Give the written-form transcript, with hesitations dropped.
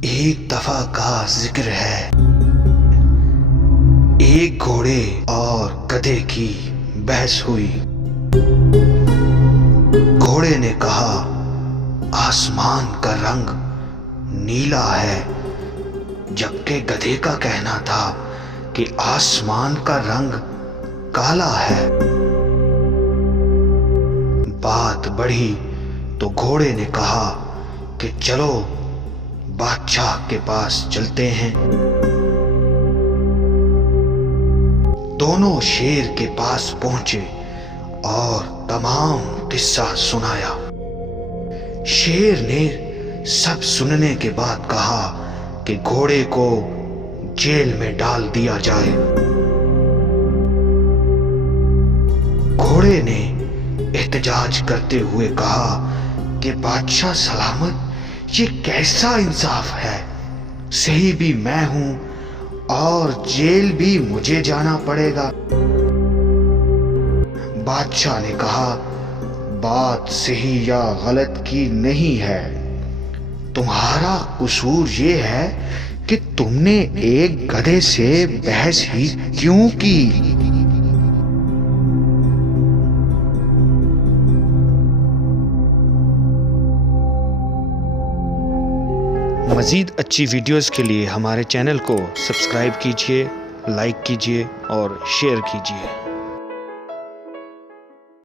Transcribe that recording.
एक दफा का जिक्र है, एक घोड़े और गधे की बहस हुई। घोड़े ने कहा, आसमान का रंग नीला है, जबकि गधे का कहना था कि आसमान का रंग काला है। बात बढ़ी तो घोड़े ने कहा कि चलो बादशाह के पास चलते हैं। दोनों शेर के पास पहुंचे और तमाम किस्सा सुनाया। शेर ने सब सुनने के बाद कहा कि घोड़े को जेल में डाल दिया जाए। घोड़े ने एहतजाज करते हुए कहा कि बादशाह सलामत, ये कैसा इंसाफ है? सही भी मैं हूं और जेल भी मुझे जाना पड़ेगा। बादशाह ने कहा, बात सही या गलत की नहीं है, तुम्हारा कसूर ये है कि तुमने एक गधे से बहस ही क्यों की। मज़ीद अच्छी वीडियोस के लिए हमारे चैनल को सब्सक्राइब कीजिए, लाइक कीजिए और शेयर कीजिए।